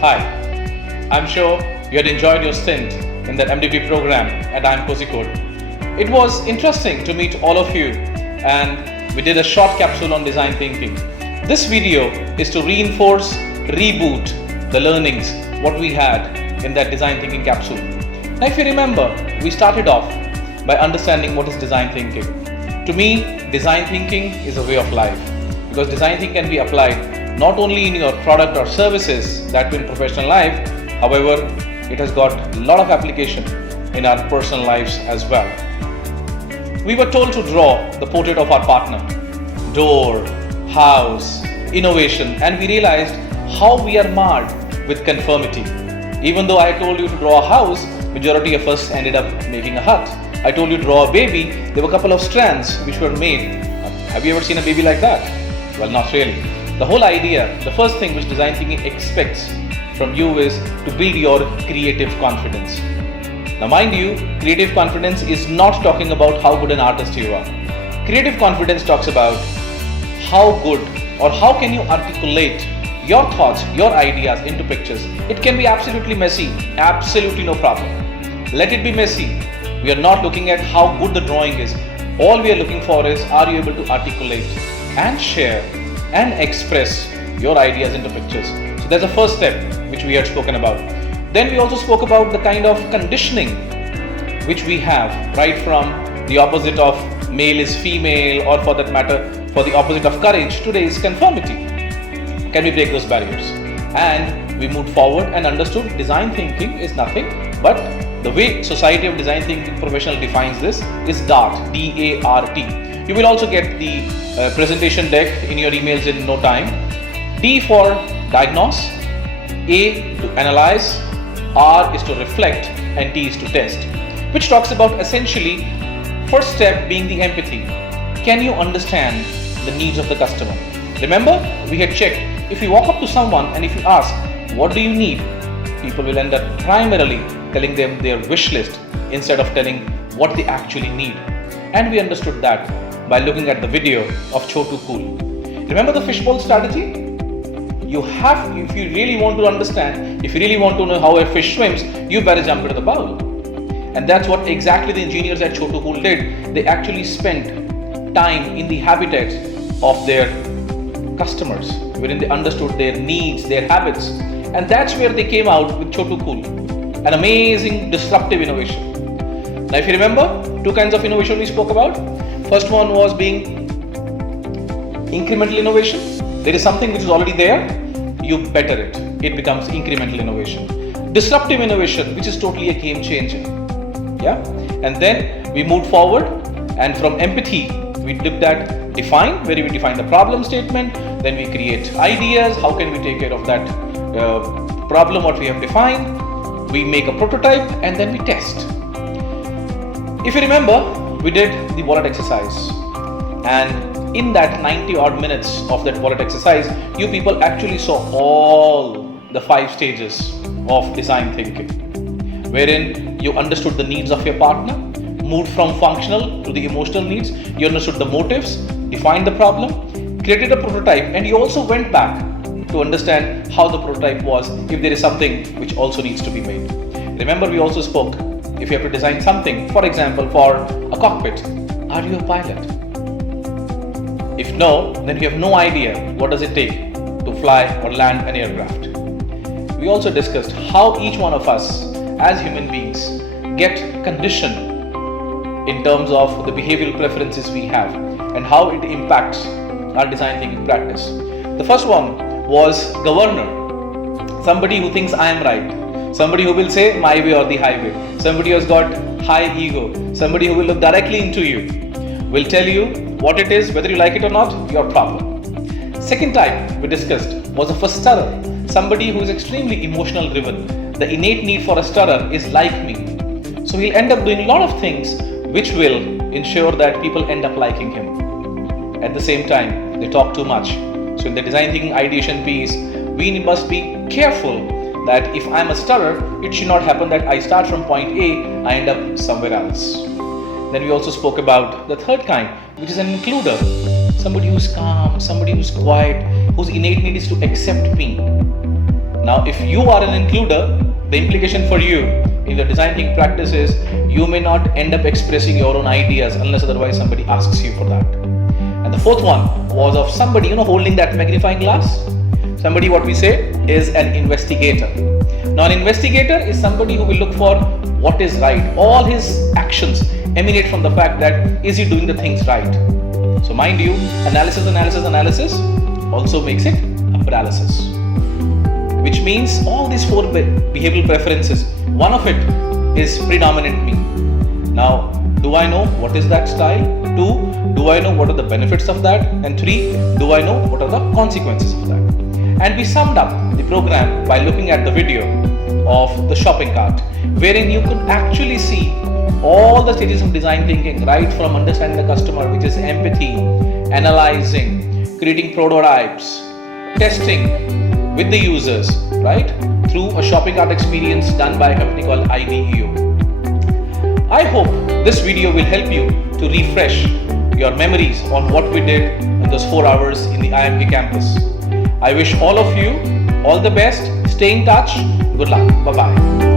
Hi, I'm sure you had enjoyed your stint in that MDP program at IIM Kozhikode. It was interesting to meet all of you, and we did a short capsule on design thinking. This video is to reinforce, reboot the learnings what we had in that design thinking capsule. Now if you remember, we started off by understanding what is design thinking. To me, design thinking is a way of life, because design thinking can be applied not only in your product or services, that in professional life, however, it has got a lot of application in our personal lives as well. We were told to draw the portrait of our partner, door, house, innovation, and we realized how we are marred with conformity. Even though I told you to draw a house, majority of us ended up making a hut. I told you to draw a baby, there were a couple of strands which were made. Have you ever seen a baby like that? Well, not really. The whole idea, the first thing which design thinking expects from you is to build your creative confidence. Now mind you, creative confidence is not talking about how good an artist you are. Creative confidence talks about how good or how can you articulate your thoughts, your ideas into pictures. It can be absolutely messy, absolutely no problem. Let it be messy. We are not looking at how good the drawing is. All we are looking for is, are you able to articulate and share and express your ideas into pictures. So that's the first step which we had spoken about. Then we also spoke about the kind of conditioning which we have, right from the opposite of male is female, or for that matter, for the opposite of courage, today is conformity. Can we break those barriers? And we moved forward and understood design thinking is nothing but the way Society of Design Thinking Professional defines this is DART, D-A-R-T. You will also get the presentation deck in your emails in no time. D for diagnose, A to analyze, R is to reflect, and T is to test, which talks about essentially first step being the empathy. Can you understand the needs of the customer? Remember, we had checked, if you walk up to someone and if you ask, what do you need? People will end up primarily telling them their wish list instead of telling what they actually need. And we understood that by looking at the video of Chotu Cool. Remember the fishbowl strategy? You have, if you really want to understand, if you really want to know how a fish swims, you better jump into the bowl. And that's what exactly the engineers at Chotu Cool did. They actually spent time in the habitats of their customers, wherein they understood their needs, their habits. And that's where they came out with Chotu Cool, an amazing disruptive innovation. Now if you remember, two kinds of innovation we spoke about. First one was being incremental innovation. There is something which is already there, you better it. It becomes incremental innovation. Disruptive innovation, which is totally a game changer. Yeah? And then we moved forward, and from empathy, we did that define, where we define the problem statement, then we create ideas, how can we take care of that problem what we have defined, we make a prototype, and then we test. If you remember, we did the wallet exercise, and in that 90 odd minutes of that wallet exercise, you people actually saw all the 5 stages of design thinking, wherein you understood the needs of your partner, moved from functional to the emotional needs, you understood the motives, defined the problem, created a prototype, and you also went back to understand how the prototype was, if there is something which also needs to be made. Remember, we also spoke, if you have to design something, for example, for a cockpit, are you a pilot? If no, then you have no idea what does it take to fly or land an aircraft. We also discussed how each one of us as human beings get conditioned in terms of the behavioral preferences we have and how it impacts our design thinking practice. The first one was governor, somebody who thinks I am right, somebody who will say my way or the highway, somebody who has got high ego, somebody who will look directly into you, will tell you what it is, whether you like it or not, your problem. Second type we discussed was a first stirrer, somebody who is extremely emotional driven. The innate need for a stirrer is like me. So he'll end up doing a lot of things which will ensure that people end up liking him. At the same time, they talk too much. So in the design thinking ideation piece, we must be careful that if I'm a stirrer, it should not happen that I start from point A, I end up somewhere else. Then we also spoke about the third kind, which is an includer. Somebody who's calm, somebody who's quiet, whose innate need is to accept me. Now, if you are an includer, the implication for you in the design thinking practice is you may not end up expressing your own ideas unless otherwise somebody asks you for that. And the fourth one was of somebody, holding that magnifying glass. Somebody, what we say, is an investigator. Now, an investigator is somebody who will look for what is right. All his actions emanate from the fact that is he doing the things right. So mind you, analysis also makes it a paralysis. Which means all these four behavioral preferences, one of it is predominant me. Now, do I know what is that style? 2, do I know what are the benefits of that? And 3, do I know what are the consequences of that? And we summed up the program by looking at the video of the shopping cart, wherein you could actually see all the stages of design thinking, right from understanding the customer, which is empathy, analyzing, creating prototypes, testing with the users, right, through a shopping cart experience done by a company called IDEO. I hope this video will help you to refresh your memories on what we did in those 4 hours in the IMK campus. I wish all of you all the best. Stay in touch. Good luck. Bye-bye.